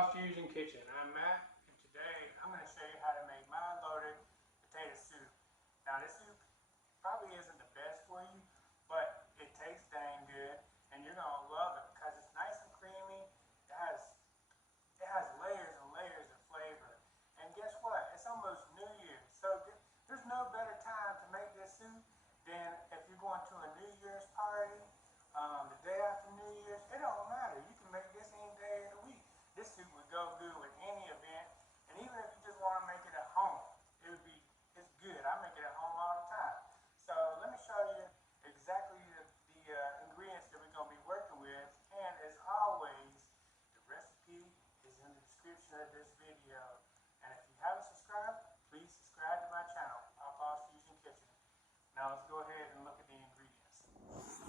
Paul's Fusion Kitchen. I'm Matt, and today I'm going to show you how to make my loaded potato soup. Now this soup probably isn't the best for you, but it tastes dang good, and you're going to love it because it's nice and creamy. It has layers and layers of flavor. And guess what? It's almost New Year's, so there's no better time to make this soup than if you're going to a New Year's party, the day after New Year's. It don't matter. You can make this any day of the week. This soup would go good with any event, and even if you just want to make it at home, it's good. I make it at home all the time. So let me show you exactly the ingredients that we're going to be working with, and as always, the recipe is in the description of this video. And if you haven't subscribed, please subscribe to my channel, Papa's Fusion Kitchen. Now let's go ahead and look at the ingredients.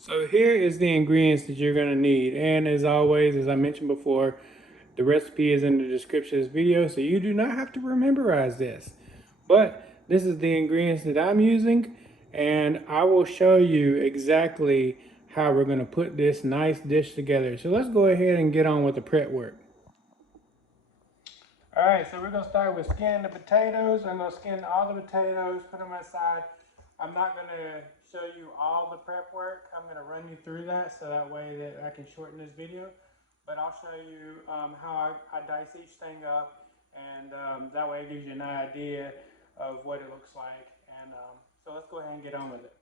So here is the ingredients that you're going to need, and as always, as I mentioned before, the recipe is in the description of this video, so you do not have to memorize this. But this is the ingredients that I'm using, and I will show you exactly how we're going to put this nice dish together. So let's go ahead and get on with the prep work. Alright, so we're going to start with skinning the potatoes. I'm going to skin all the potatoes, put them aside. I'm not going to show you all the prep work. I'm going to run you through that so that way that I can shorten this video. But I'll show you how I dice each thing up, and that way it gives you an idea of what it looks like. And so let's go ahead and get on with it.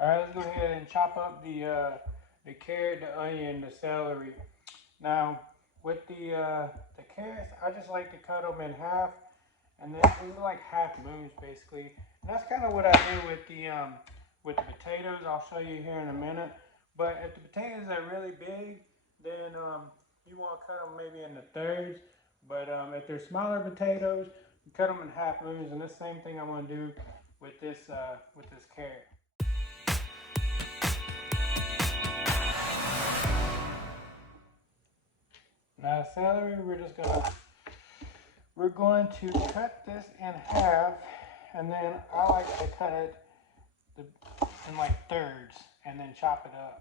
Alright, let's go ahead and chop up the carrot, the onion, the celery. Now, with the carrots, I just like to cut them in half, and then these are like half moons basically. And that's kind of what I do with the potatoes. I'll show you here in a minute. But if the potatoes are really big, then you want to cut them maybe into thirds. But if they're smaller potatoes, you cut them in half moons. And the same thing I'm going to do with this carrot. Now celery, we're going to cut this in half, and then I like to cut it in like thirds and then chop it up.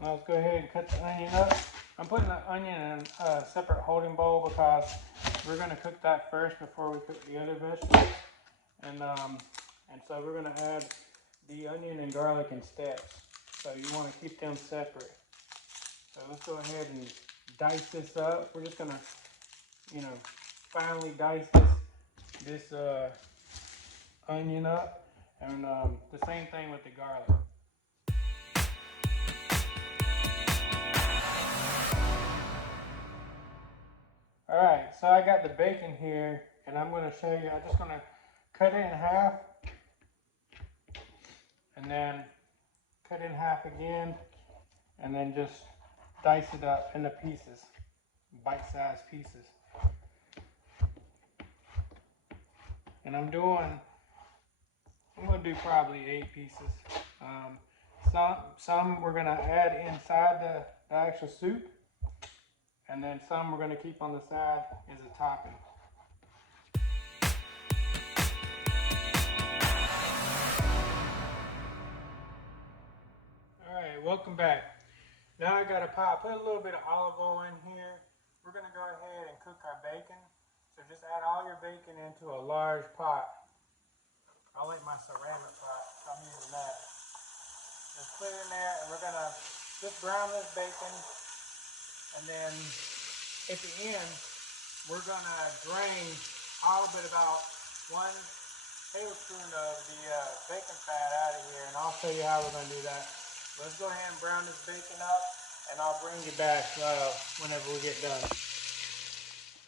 Now let's go ahead and cut the onion up. I'm putting the onion in a separate holding bowl because we're going to cook that first before we cook the other vegetables. And so we're going to add the onion and garlic in steps. So you want to keep them separate. So let's go ahead and dice this up. We're just going to, finely dice this onion up. And the same thing with the garlic. Alright, so I got the bacon here, and I'm going to show you. I'm just going to cut it in half, and then cut it in half again, and then just dice it up into pieces, bite-sized pieces. And I'm going to do probably 8 pieces. Some we're going to add inside the actual soup, and then some we're going to keep on the side as a topping. Alright, welcome back. Now I got a pot. Put a little bit of olive oil in here. We're going to go ahead and cook our bacon. So just add all your bacon into a large pot. I like my ceramic pot, so I'm using that. Just put it in there, and we're going to just brown this bacon. And then at the end, we're going to drain all but about 1 tablespoon of the bacon fat out of here, and I'll show you how we're going to do that. Let's go ahead and brown this bacon up, and I'll bring you back whenever we get done.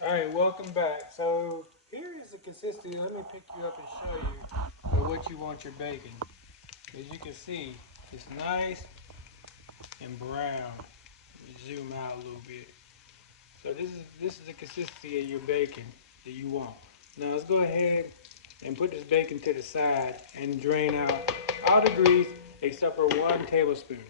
Alright, welcome back. So here is the consistency. Let me pick you up and show you what you want your bacon. As you can see, it's nice and brown. Zoom out a little bit. So this is the consistency of your bacon that you want. Now let's go ahead and put this bacon to the side and drain out all the grease except for 1 tablespoon.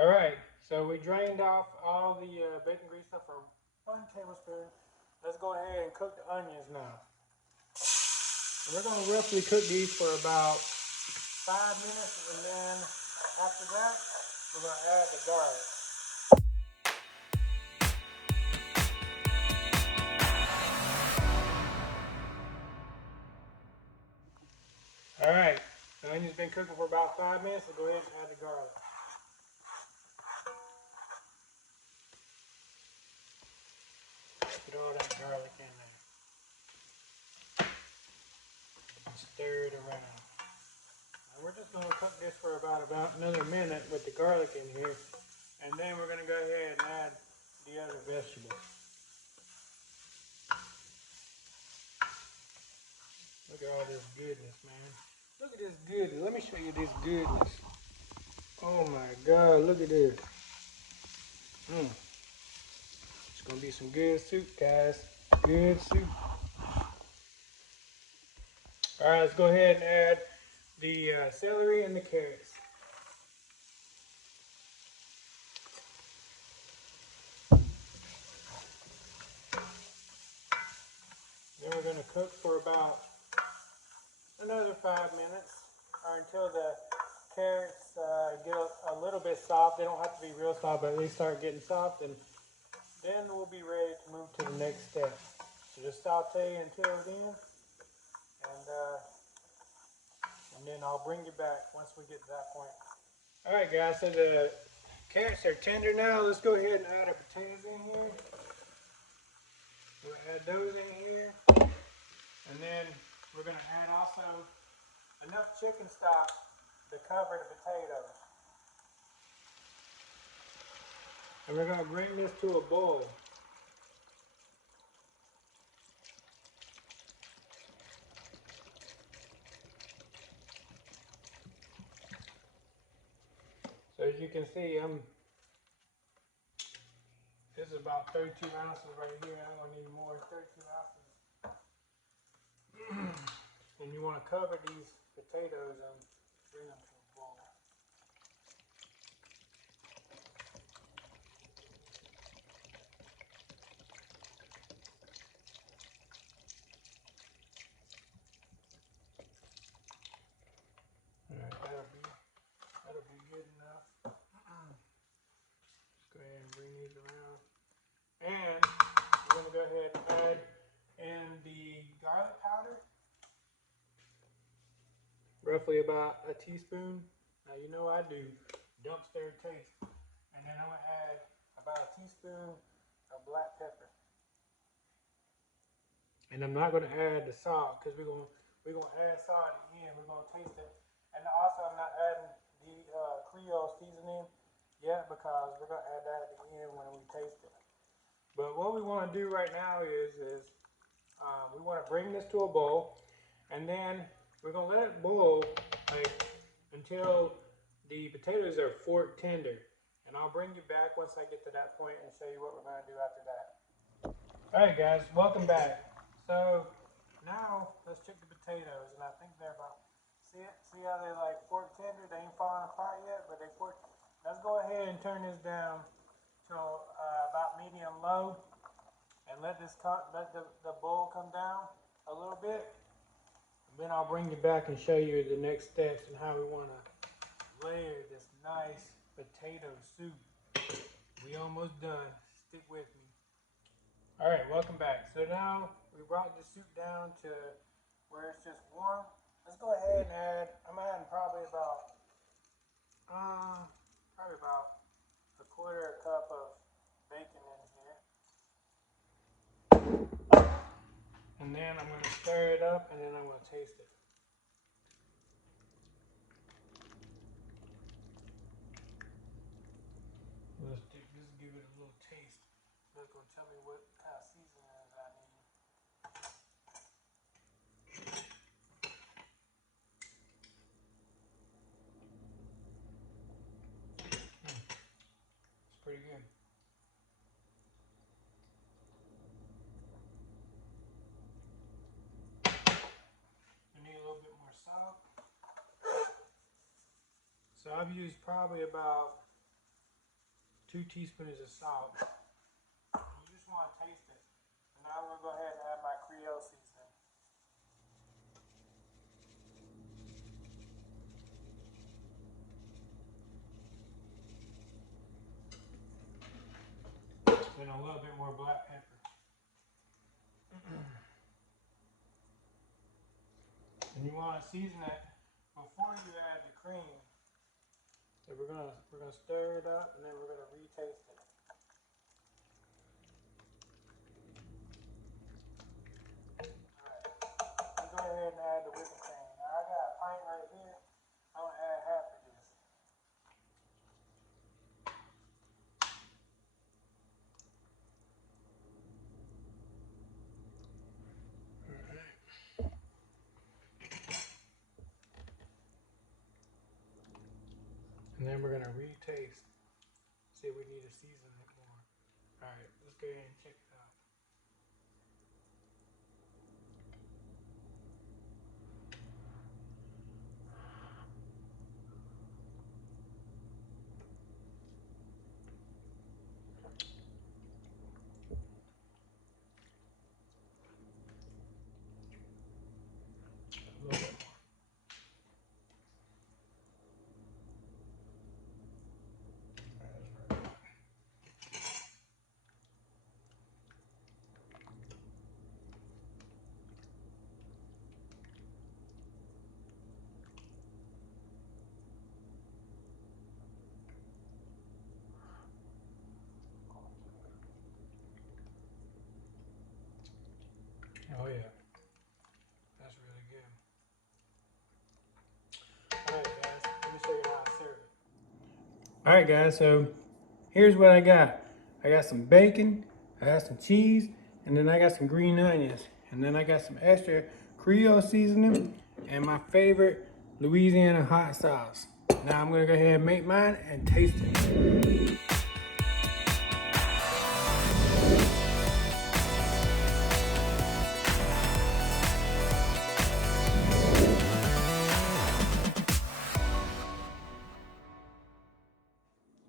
Alright, So we drained off all the bacon grease stuff for 1 tablespoon. Let's go ahead and cook the onions now. And we're going to roughly cook these for about 5 minutes, and then after that, we're going to add the garlic. All right, the onion's been cooking for about 5 minutes, so go ahead and add the garlic. Get all that garlic in there. And stir it around. Now we're just going to cook this for about another minute with the garlic in here, and then we're going to go ahead and add the other vegetables. Look at all this goodness, man. Look at this goodness. Let me show you this goodness. Oh my God, look at this. It's going to be some good soup, guys. Good soup. All right, let's go ahead and add the celery and the carrots. Then we're going to cook for about another 5 minutes, or until the carrots get a little bit soft. They don't have to be real soft, but they start getting soft, and then we'll be ready to move to the next step. So just saute until then, and then I'll bring you back once we get to that point. All right, guys, so the carrots are tender now. Let's go ahead and add our potatoes in here. We'll add those in here, and then we're going to add also enough chicken stock to cover the potatoes. And we're going to bring this to a boil. So as you can see, this is about 32 ounces right here. I'm going to need more, 32 ounces. And you want to cover these potatoes and bring them to a boil. All right, that'll be good enough. Let's go ahead and bring these around. And we're going to go ahead and add in the garlic powder. Roughly about a teaspoon. Now you know I do. Dumpster taste. And then I'm going to add about a teaspoon of black pepper. And I'm not going to add the salt because we're going to add salt at the end. We're going to taste it. And also I'm not adding the Creole seasoning yet because we're going to add that at the end when we taste it. But what we want to do right now is we want to bring this to a boil, and then we're going to let it boil until the potatoes are fork tender. And I'll bring you back once I get to that point and show you what we're going to do after that. Alright guys, welcome back. So now let's check the potatoes, and I think they're about, see how they're like fork tender? They ain't falling apart yet, but they fork. Let's go ahead and turn this down to about medium low, and let the bowl come down a little bit. And then I'll bring you back and show you the next steps and how we want to layer this nice potato soup. We almost done. Stick with me. All right, welcome back. So now we brought the soup down to where it's just warm. Let's go ahead and add. I'm adding probably about a quarter cup of bacon in here. And then I'm going to stir it up, and then I'm going to taste it. Let's give it a little taste. So it's going to tell me what kind of seasoning I need. It's pretty good. You need a little bit more salt. So I've used probably about 2 teaspoons of salt. You just want to taste it. And now I'm going to go ahead and add my Creole seasoning. And a little bit more black pepper. And you want to season it before you add the cream. So we're gonna stir it up, and then we're gonna retaste it. Alright, go ahead and add the whipping cream. Now I got a pint right here. I'm gonna add half of this. And then we're gonna retaste. See if we need to season it more. Alright, let's go ahead and check it out. A little bit more. Oh yeah, that's really good. Alright guys, let me show you how I serve it. Alright guys, so here's what I got. I got some bacon, I got some cheese, and then I got some green onions. And then I got some extra Creole seasoning and my favorite Louisiana hot sauce. Now I'm gonna go ahead and make mine and taste it.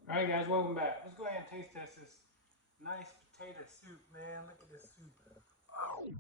Alright guys, welcome back. Let's go ahead and taste test this nice potato soup, man. Look at this soup. Oh.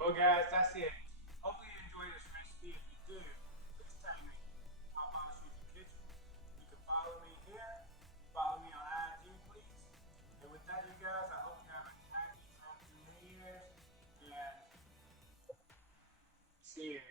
Well guys, that's it. Hopefully you enjoyed this recipe. If you do, please tell me how about you in the kitchen. You can follow me here. Follow me on IG, please. And with that, you guys, I hope you have a happy, healthy New Year's. And see you.